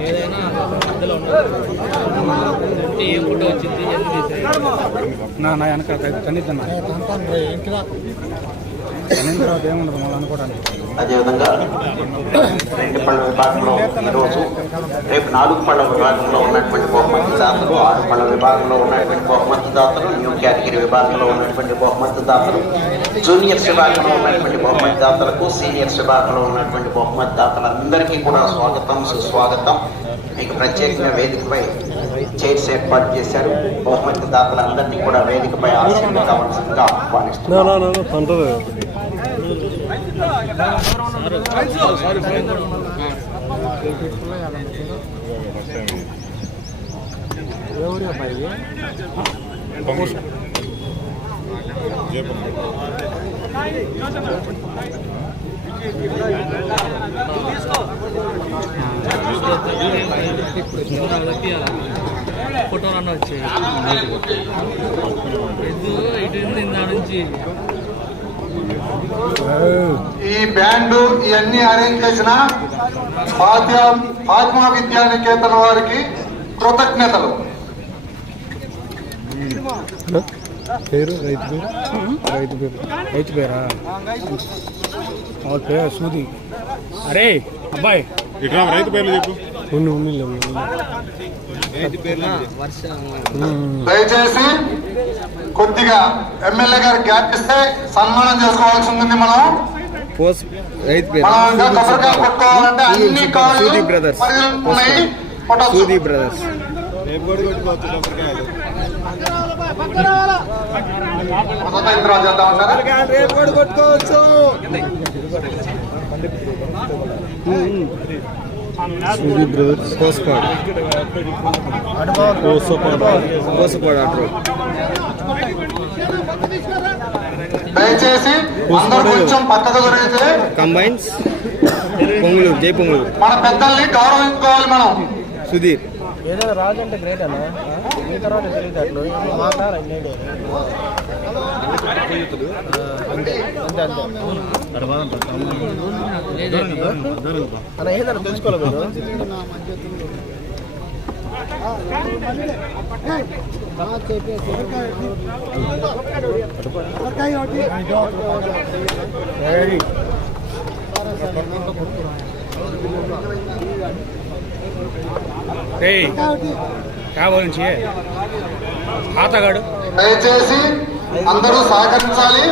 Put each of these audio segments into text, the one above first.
ఏదైనా మధ్యలో ఉండదు ఏ ఫోటో వచ్చింది ఎందుకు తీసేది నా నా వెనక కనీద్దన్న కనీన తర్వాత ఏముండదు మళ్ళీ అనుకోవడానికి? అదేవిధంగా రెండు పళ్ళ విభాగంలో ఈరోజు రేపు నాలుగు పళ్ళ విభాగంలో ఉన్నటువంటి బహుమతి దాతలు ఆరు పళ్ళ విభాగంలో ఉన్నటువంటి బహుమతి దాతలు న్యూ కేటగిరీ విభాగంలో ఉన్నటువంటి బహుమతి దాతలు జూనియర్స్ విభాగంలో ఉన్నటువంటి బహుమతి దాతలకు సీనియర్స్ విభాగంలో ఉన్నటువంటి బహుమతి దాతలందరికీ కూడా స్వాగతం సుస్వాగతం. మీకు ప్రత్యేకంగా వేదికపై చైర్స్ ఏర్పాటు చేశారు. బహుమతి దాతలందరినీ కూడా వేదికపై ఆశీర్వాద కావాల్సిందిగా ఆహ్వానిస్తున్నారు ఫోటోలు అన్న వచ్చాయి. ఇది ఇటు నుంచి ఈ బ్యాండు ఇవన్నీ అరేంజ్ చేసిన ఫాత్మా విద్యా నికేతన్ వారికి కృతజ్ఞతలు. పేరు రైతు పేరు? రైతు పేరు. రైతు పేరా? వాళ్ళ పేరు సూది అరే అబ్బాయి. ఇట్లా రైతు పేర్లు చెప్పు. ఉండి ఉండి. దయచేసి కొద్దిగా ఎమ్మెల్యే గారు గ్యాప్ ఇస్తే సన్మానం చేసుకోవాల్సి ఉంది మనం సూది బ్రదర్స్. కొట్టుకోవచ్చు సూది బ్రదర్స్ కోసపాడు కోసపాడు దొరికితే కంబైన్స్ పొంగులూరు జై పొంగులూరు మన పెద్దల్ని గౌరవించుకోవాలి మనం. సుధీర్. ఏదైనా రాజు అంటే గ్రేట్ అన్న? మీ తర్వాత తెలియదు మా సార్ అంతే అంతే అంతే అన్న ఏదైనా తెలుసుకోవాలి మీరు ఆతగాడు దయచేసి అందరూ సహకరించాలి.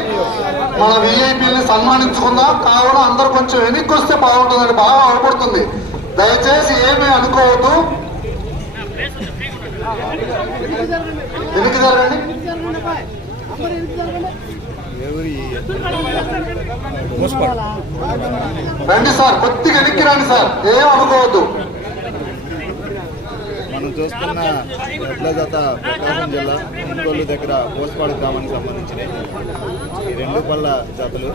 మన విఐపీని సన్మానించుకుందాం. కావడం అందరూ కొంచెం వెనక్కి వస్తే బాగుంటుందని బాగా అవపడుతుంది దయచేసి ఏమీ అనుకోవద్దు. ఎందుకు జరగండి? రండి సార్ కొద్దిగా వెనక్కి రండి సార్. ఏం అనుకోవద్దు. చూస్తున్న ఎడ్ల జత ప్రకాశం జిల్లా ఇంకొల్లు దగ్గర పోస్పాడు గ్రామానికి సంబంధించినవి. ఈ రెండు పళ్ళ జతలు.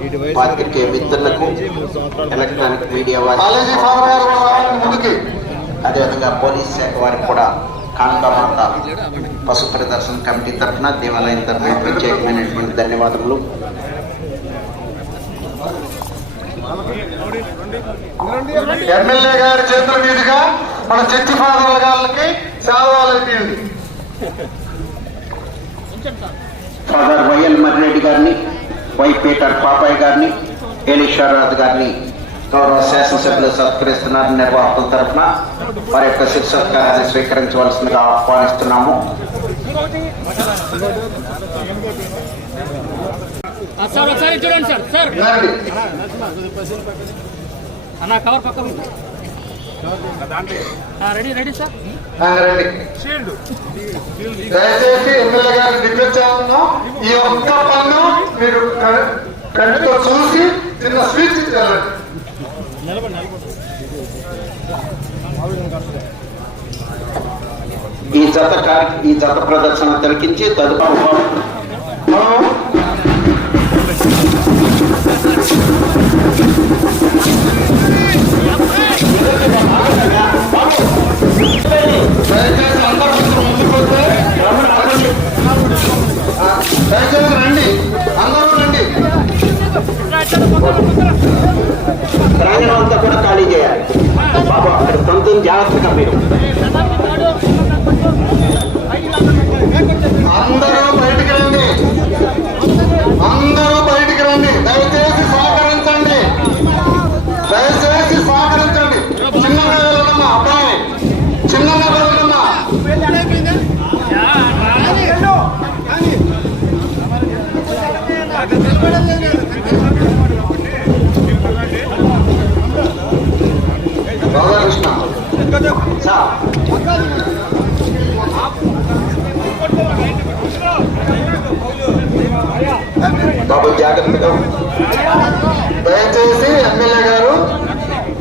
వీటి వయసు మూడు సంవత్సరాల. అదేవిధంగా పోలీస్ శాఖ వారికి కూడా కాంతామాత పశు ప్రదర్శన కమిటీ తరఫున దేవాలయం తరఫున ప్రత్యేకమైనటువంటి ధన్యవాదములు. ఎమ్మెల్యే గారి చేతుల మీదుగా మన చర్చి ఫాదర్ల గారికి సేవలు అయిపోయింది ఫాదర్ వైఎల్ మర్రెడ్డి గారిని వై పీటర్ పాపాయ్ గారిని ఏలీశ్వరరాజు గారిని గౌరవ శాసనసభ్యులు సత్కరిస్తున్నారు నిర్వాహకుల తరఫున. వారి యొక్క శిక్ష సత్కారాన్ని స్వీకరించవలసిందిగా ఆహ్వానిస్తున్నాము. చూడండి సార్. అన్న కవర్ పక్క రెడీ రెడీ సార్ ఆ, రండి దయచేసి ఎమ్మెల్యే గారిని రిక్వెస్ట్ చేస్తున్నాం. ఈ ఒక్క పన్ను మీరు కంటితో చూసి చిన్న స్వీచ్ ఈ జత ఈ జత ప్రదర్శన తిలకించి తదుపరి ఖాళీ చేయాలి. బాబా అక్కడ సొంతం జాగ్రత్తగా మీరు. బాబు జాగ్రత్తగా దయచేసి ఎమ్మెల్యే గారు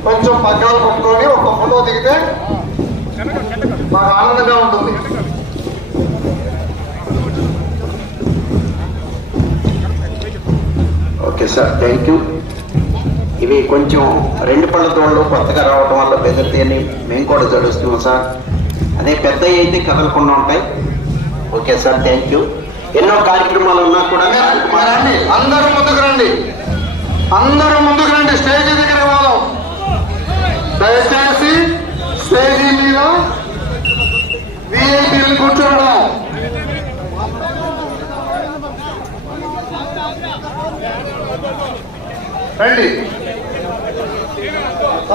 కొంచెం పగ్గాలు పట్టుకొని ఒక ఫోటో దిగితే మాకు ఆనందంగా ఉంటుంది. ఓకే సార్ థ్యాంక్ యూ ఇవి కొంచెం రెండు పళ్ళ తోళ్ళు కొత్తగా రావడం వల్ల బెదిరితేని మేము కూడా జడుస్తున్నాం సార్. అదే పెద్ద అయితే కదలకుండా ఉంటాయి. ఓకే సార్ థ్యాంక్ యూ ఎన్నో కార్యక్రమాలు ఉన్నా కూడా అందరూ ముందుకు రండి. అందరూ ముందుకు రండి స్టేజ్ దగ్గర వాళ్ళం దయచేసి స్టేజీ మీద విఐపీలు కూర్చోవడం. రండి.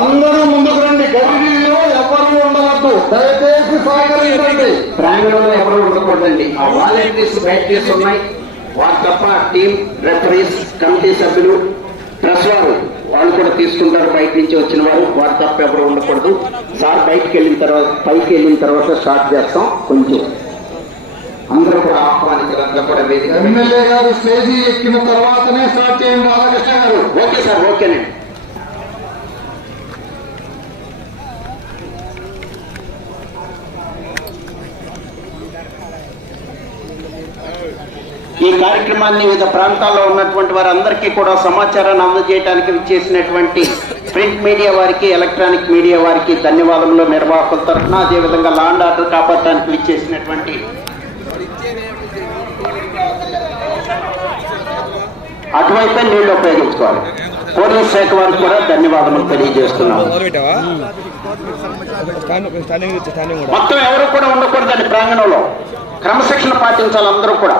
అందరూ ముందుకు రండి. గదిలో ఎవరు ఉండవద్దు. దయచేసి సహకరించండి. ప్రాంగణంలో ఎవరు ఉండకూడదండి. ఆ వాలంటీర్స్ బ్యాటరీస్ ఉన్నాయి వారు తప్ప టీం రెఫరీస్ కమిటీ సభ్యులు ప్రెస్ వారు వాళ్ళు కూడా తీసుకుంటారు బయట నుంచి వచ్చిన వారు. వారు తప్ప ఎవరు ఉండకూడదు. సార్ బయటికి వెళ్ళిన తర్వాత పైకి వెళ్ళిన తర్వాత స్టార్ట్ చేస్తాం. కొంచెం అందరూ కూడా ఆహ్వానించాలంతా కూడా. ఎమ్మెల్యే గారు స్టేజీ ఎక్కిన తర్వాతనే స్టార్ట్ చేయండి. రాధాకృష్ణ గారు. ఓకే సార్ ఓకేనండి. కార్యక్రమాన్ని వివిధ ప్రాంతాల్లో ఉన్నటువంటి వారందరికీ కూడా సమాచారాన్ని అందజేయడానికి విచ్చేసినటువంటి ప్రింట్ మీడియా వారికి ఎలక్ట్రానిక్ మీడియా వారికి ధన్యవాదములు. నిర్వాహకుల తరఫున అదేవిధంగా లాండ్ ఆర్డర్ కాపాడటానికి విచ్చేసినటువంటి అటువైపే నీళ్ళు ఉపయోగించుకోవాలి. పోలీస్ శాఖ వారికి కూడా ధన్యవాదములు తెలియజేస్తున్నాం మొత్తం ఎవరు కూడా ఉండకూడదండి ప్రాంగణంలో. క్రమశిక్షణ పాటించాలి అందరూ కూడా.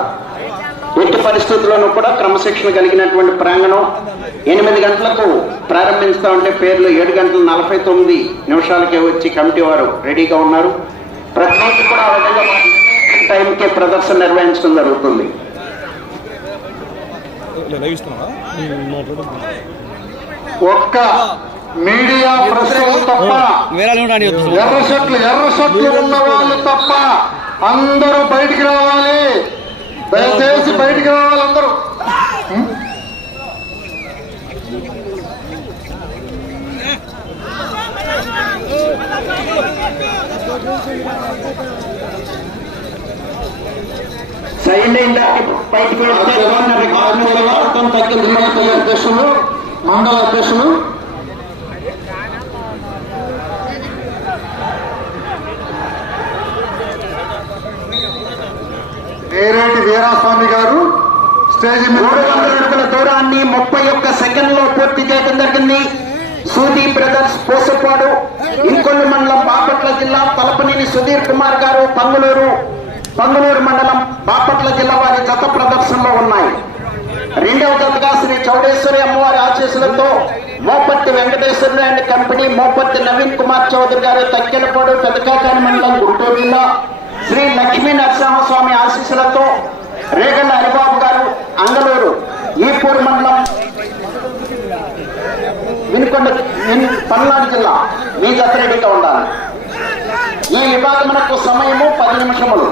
ఎట్టి పరిస్థితుల్లోనూ కూడా క్రమశిక్షణ కలిగినటువంటి ప్రాంగణం ఎనిమిది గంటలకు ప్రారంభిస్తా ఉంటే పేర్లు ఏడు గంటల నలభై తొమ్మిది నిమిషాలకే వచ్చి కమిటీ వారు రెడీగా ఉన్నారు. ప్రతిరోజు కూడా ఆ విధంగా టైంకే ప్రదర్శన నిర్వహించడం జరుగుతుంది. ఒక్క మీడియా ప్రశ్నలు తప్ప ఎర్ర షర్ట్లు ఎర్ర షర్ట్లు ఉన్న వాళ్ళు తప్ప అందరూ బయటికి రావాలి. దయచేసి బయటికి రావాలి అందరూ ఉం? సైడ్ బయటకు మండల అధ్యక్షులు ఏరేటి వీరాస్వామి గారు స్టేజ్ మూడు వందల అడుగుల దూరాన్ని ముప్పై ఒక్క సెకండ్లో పూర్తి చేయడం జరిగింది. సూది బ్రదర్స్ పోసపాడు ఇంకొల్లు మండలం బాపట్ల జిల్లా తలపనేని సుధీర్ కుమార్ గారు పంగులూరు పంగులూరు మండలం బాపట్ల జిల్లా వారి జత ప్రదర్శనలో ఉన్నాయి. రెండవ జతగా శ్రీ చౌడేశ్వరి అమ్మవారి ఆశీస్సులతో మోపర్తి వెంకటేశ్వరులు అండ్ కంపెనీ మోపర్తి నవీన్ కుమార్ చౌదరి గారు తక్కెలపాడు పెదకాకాని మండలం గుంటూరు జిల్లా. శ్రీ లక్ష్మీ నరసింహస్వామి ఆశీస్సులతో రేగండ హరిబాబు గారు అంగళూరు ఈపూర్ మండలం వినుకొండ పల్నాడు జిల్లా మీ జత రెడీగా ఉండాలి. ఈ విభాగమునకు సమయము పది నిమిషములు.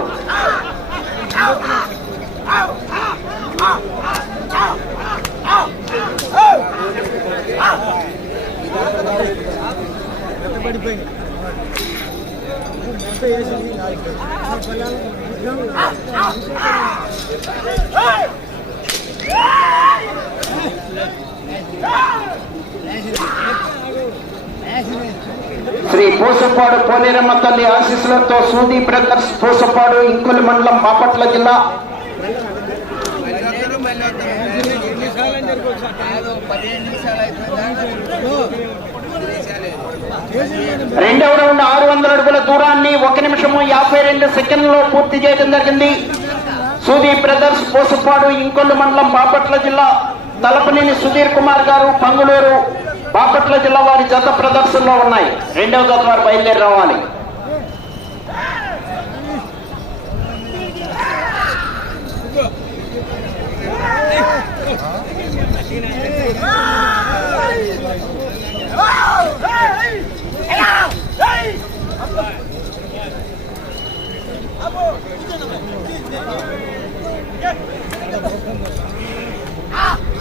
శ్రీ పూసపాడు పోలేరమ్మ తల్లి ఆశీస్సులతో సూది బ్రదర్స్ పూసపాడు ఇంకుల మండలం బాపట్ల జిల్లా రెండవ రౌండ్ ఆరు వందల అడుగుల దూరాన్ని ఒక నిమిషము యాభై రెండు సెకండ్లలో పూర్తి చేయడం జరిగింది. సూది బ్రదర్స్ పోసుపాడు ఇంకొల్లు మండలం బాపట్ల జిల్లా తలపనేని సుధీర్ కుమార్ గారు పంగులూరు బాపట్ల జిల్లా వారి జత ప్రదర్శనలో ఉన్నాయి. రెండవ జత వారు బయలుదేరి రావాలి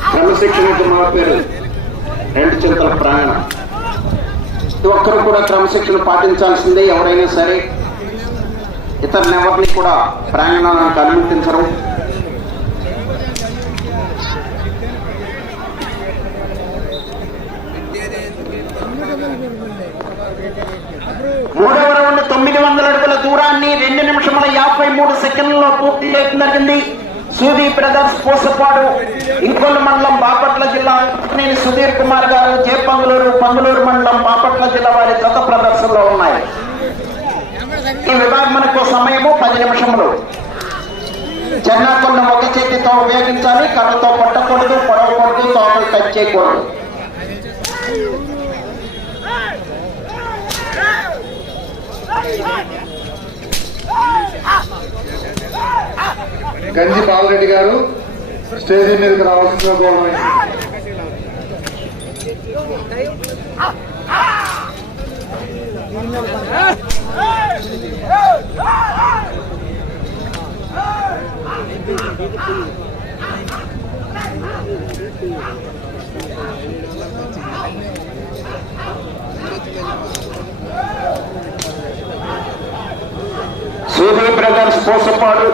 క్రమశిక్షణకు మా పేరు రెండు చింతల ప్రాంగణం ప్రతి ఒక్కరూ కూడా క్రమశిక్షణ పాటించాల్సిందే ఎవరైనా సరే ఇతరులను ఎవరిని కూడా ప్రాంగణానికి అనుమతించరు. మూడవ రౌండ్ తొమ్మిది వందల అడుగుల దూరాన్ని రెండు నిమిషముల యాభై మూడు సెకండ్లలో పూర్తి చేయడం జరిగింది. సూది బ్రదర్స్ పూసపాడు ఇంకొల్లు మండలం బాపట్ల జిల్లా నేను సుధీర్ కుమార్ గారు చేపంగులూరు పంగులూరు మండలం బాపట్ల జిల్లా వారి జత ప్రదర్శనలో ఉన్నాయి. ఈ విభాగమునకు సమయము పది నిమిషములు. చెన్నాకొండ ఒక చేతితో ఉపయోగించాలి కర్రతో పట్టకూడదు పొడవకూడదు తోటలు కట్ చేయకూడదు. గంజి బాలరెడ్డి గారు స్టేజ్ మీదకి రావాల్సిన కోరమని. సూర్య బ్రదర్స్ పోసపాడు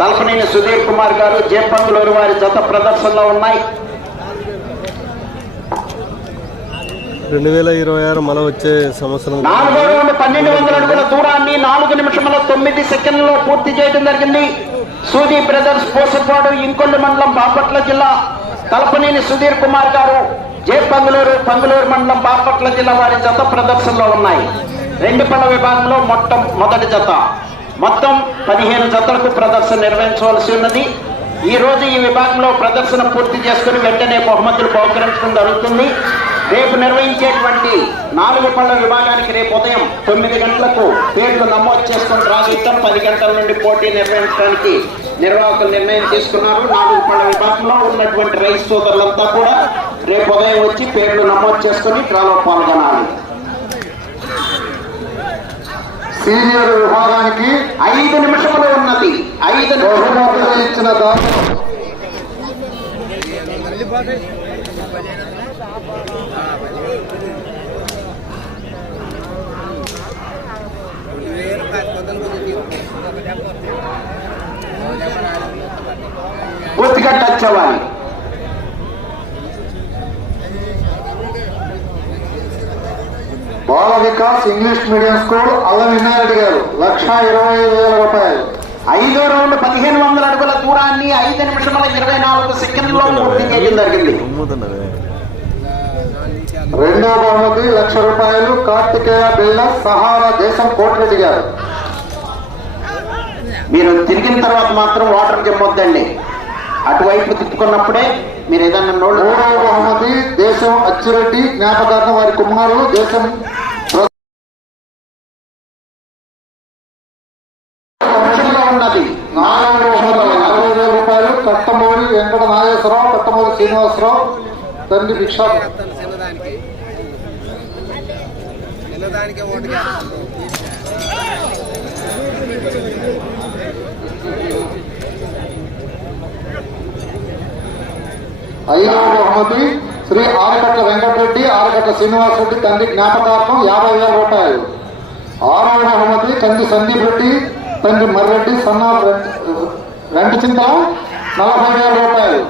తలపనేని సుధీర్ కుమార్ గారు జేపంగులూరు వారి జత ప్రదర్శనలో ఉన్నాయి. రెండు వేల ఇరవై ఆరు మళ్ళీ వచ్చే సంవత్సరం నాలుగో రౌండ్ పన్నెండు వందల అడుగుల దూరాన్ని నాలుగు నిమిషముల తొమ్మిది సెకండ్లలో పూర్తి చేయడం జరిగింది. సూది బ్రదర్స్ పోసపాడు ఇంకొల్లు మండలం బాపట్ల జిల్లా తలపనేని సుధీర్ కుమార్ గారు జే పంగులూరు పంగులూరు మండలం బాపట్ల జిల్లా వారి జత ప్రదర్శనలో ఉన్నాయి. రెండు పళ్ళ విభాగంలో మొత్తం మొదటి జత. మొత్తం పదిహేను జతలకు ప్రదర్శన నిర్వహించవలసి ఉన్నది. ఈ రోజు ఈ విభాగంలో ప్రదర్శన పూర్తి చేసుకుని వెంటనే బహుమతులు బహుకరించడం జరుగుతుంది. రేపు నిర్వహించేటువంటి నాలుగు పళ్ళ విభాగానికి రేపు ఉదయం తొమ్మిది గంటలకు పేర్లు నమోదు చేసుకుని రాజిస్తాం పది గంటల నుండి పోటీ నిర్వహించడానికి నిర్వాహకులు నిర్ణయం తీసుకున్నారు. నాలుగు పళ్ళ విభాగంలో ఉన్నటువంటి రైతు సోదరులంతా కూడా రేపు ఉదయం వచ్చి పేర్లు నమోదు చేసుకుని డ్రాలో పాల్గొనాలి. సీనియర్ విభాగానికి ఐదు నిమిషములు ఉన్నది. ఐదు బహుమతులు ఇచ్చిన పూర్తిగా టచ్ అవ్వాలి. Bala Vikas English medium school Allam Vinareddy గారు. లక్ష ఇరవై ఐదు వేల రూపాయలు. ఐదో రౌండ్ పదిహేను వందల అడుగుల దూరాన్ని ఐదు నిమిషముల ఇరవై నాలుగు సెకండ్లో పూర్తి చేయడం జరిగింది. రెండో బహుమతి లక్ష రూపాయలు కార్తికేయ బిల్డర్ సహారా దేశం కోటిరెడ్డి గారు. మీరు తిరిగిన తర్వాత మాత్రం వాటర్ చెప్పొద్దండి. అటువైపు తిప్పుకున్నప్పుడే మీరు ఏదన్నా మూడవ బహుమతి దేశం అచ్చిరెడ్డి జ్ఞాపకార్థం వారి కుమారులు దేశం నిమిషంలో ఉన్నది నాలుగవ బహుమతి అరవై వేల రూపాయలు కట్టమూరి వెంకట నాగేశ్వరరావు కట్టమూరి శ్రీనివాసరావు తండ్రి భిక్షా ఐదవ బహుమతి శ్రీ ఆరకట్ల వెంకటరెడ్డి ఆరకట్ల శ్రీనివాసరెడ్డి తండ్రి జ్ఞాపకార్థం యాభై వేల రూపాయలు. ఆరవ బహుమతి తండ్రి సందీప్ రెడ్డి తండ్రి మర్రెడ్డి సన్న వెంట చింత నలభై వేల రూపాయలు.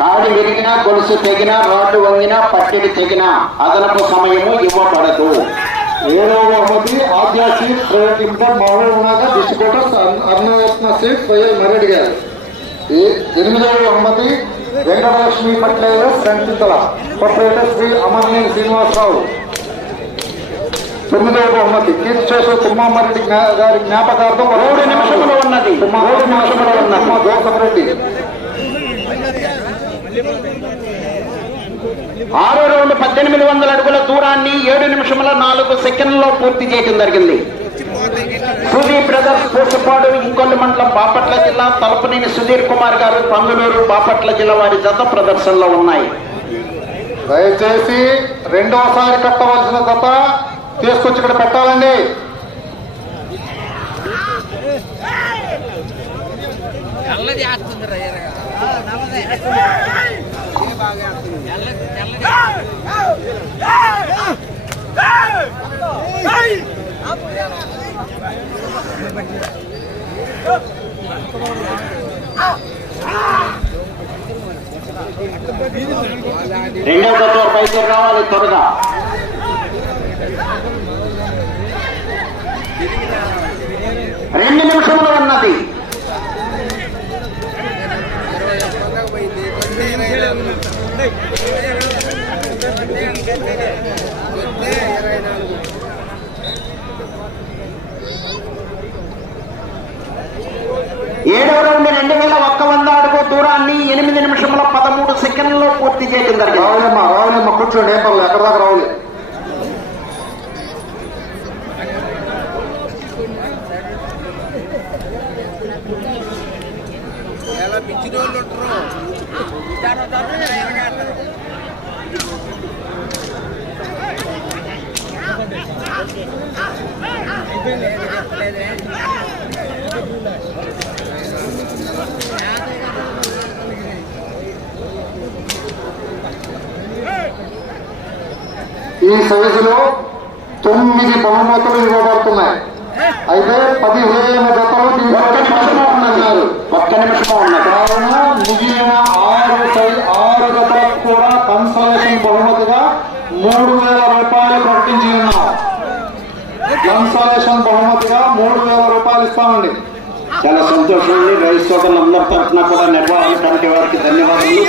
కాడి విరిగినా గొలుసు తెగినా రాడ్డు వంగినా పట్టెడి తెగినా అదనపు సమయము ఇవ్వబడదు. Private limited Mahabub Nagar district Annaratna seeds Y L Marreddy గారు ఏ- ఎనిమిదవ బహుమతి వెంకటలక్ష్మి ఫర్టిలైజర్స్ రంచితల ప్రొపరేటర్ శ్రీ అమర్నేని శ్రీనివాసరావు. తొమ్మిదవ బహుమతి కీర్తిశేషు తుమ్మామరెడ్డి జ్ఞా- గారి జ్ఞాపకార్థం మూడు నిమిషంలో ఉన్నది. మూడు నిమిషంలో ఉన్నది. జోసఫ్ రెడ్డి ఆరో రౌండ్ పద్దెనిమిది వందల అడుగుల దూరాన్ని ఏడు నిమిషముల నాలుగు సెకండ్లలో పూర్తి చేయడం జరిగింది. సుధీర్ బ్రదర్స్ పూసపాడు ఇంకొల్లు మండలం బాపట్ల జిల్లా తలపనేని సుధీర్ కుమార్ గారు పంగులూరు బాపట్ల జిల్లా వారి జత ప్రదర్శనలో ఉన్నాయి. దయచేసి రెండోసారి కట్టవలసిన జత తీసుకొచ్చి ఇక్కడ పెట్టాలండి. రెండో తత్వ బయలుదేరి రావాలి త్వరగా. ఏడవ రౌండ్ రెండు వేల ఒక్క వంద అడుగు దూరాన్ని ఎనిమిది నిమిషముల పదమూడు సెకండ్లలో పూర్తి చేయడం జరిగింది రావులేమ్మా రావులేమ్మా కూర్చోండి ఏం పర్లేదు ఎక్కడ దాకా రావులే ఈ సైజులో తొమ్మిది బహుమతులు ఇవ్వబడుతున్నాయి. అయితే పదిహేను జతలు ఒక్క నిమిషము ఉన్నది. ఒక్క నిమిషము ఉన్నది. కావున మిగిలిన ఆరు ఆరు జతలకు కూడా కన్సలేషన్ బహుమతిగా మూడు వేల రూపాయలు ప్రకటించి ఉన్నాం. కన్సలేషన్ బహుమతిగా మూడు వేల రూపాయలు ఇస్తామండి. చాలా సంతోషం అండి రైతు సోదరులందరి తరఫున కూడా నిర్వహణ కమిటీ వారికి ధన్యవాదాలు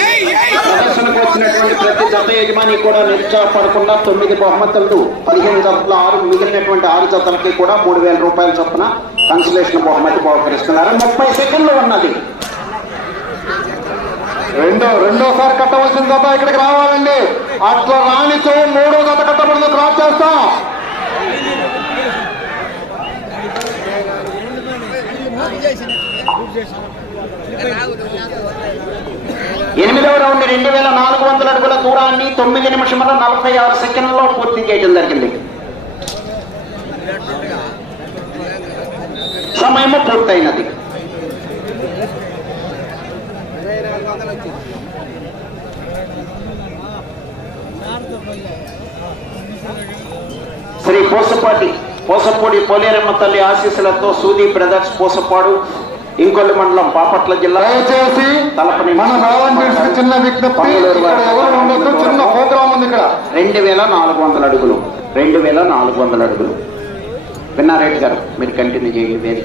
ప్రదర్శనకు వచ్చినటువంటి ప్రతి జత యజమాని కూడా నిరుత్సాహపడకుండా తొమ్మిది బహుమతులు పదిహేను జతలు ఆరు మిగిలినటువంటి ఆరు జతలకి కూడా మూడు వేల రూపాయల చొప్పున కన్సలేషన్ బహుమతి బహుకరిస్తున్నారు. ముప్పై సెకండ్లు ఉన్నది. రెండో రెండోసారి కట్టవలసిన జత ఇక్కడికి రావాలండి. అట్లా రానిచో మూడో జత కట్టబడింది క్రాప్ చేస్తాం. ఎనిమిదవ రౌండ్ రెండు వేల నాలుగు వందల అడుగుల దూరాన్ని తొమ్మిది నిమిషముల నలభై ఆరు సెకండ్లలో పూర్తి చేయడం జరిగింది. సమయము పూర్తయినది. శ్రీ పోసపాటి పోసపూడి పోలేరమ్మ తల్లి ఆశీస్సులతో సూది బ్రదర్స్ పోసపాడు ఇంకొల్లి మండలం బాపట్ల జిల్లా. దయచేసి తలపని మన కి చిన్న విజ్ఞప్తి ఇక్కడ ఎవరు ఉండొద్దు చిన్న ప్రోగ్రామ్ ఉంది ఇక్కడ. రెండు వేల నాలుగు వందల అడుగులు. రెండు వేల నాలుగు వందల అడుగులు. విన్నారెడ్డి గారు మీరు కంటిన్యూ చేయండి వేరే.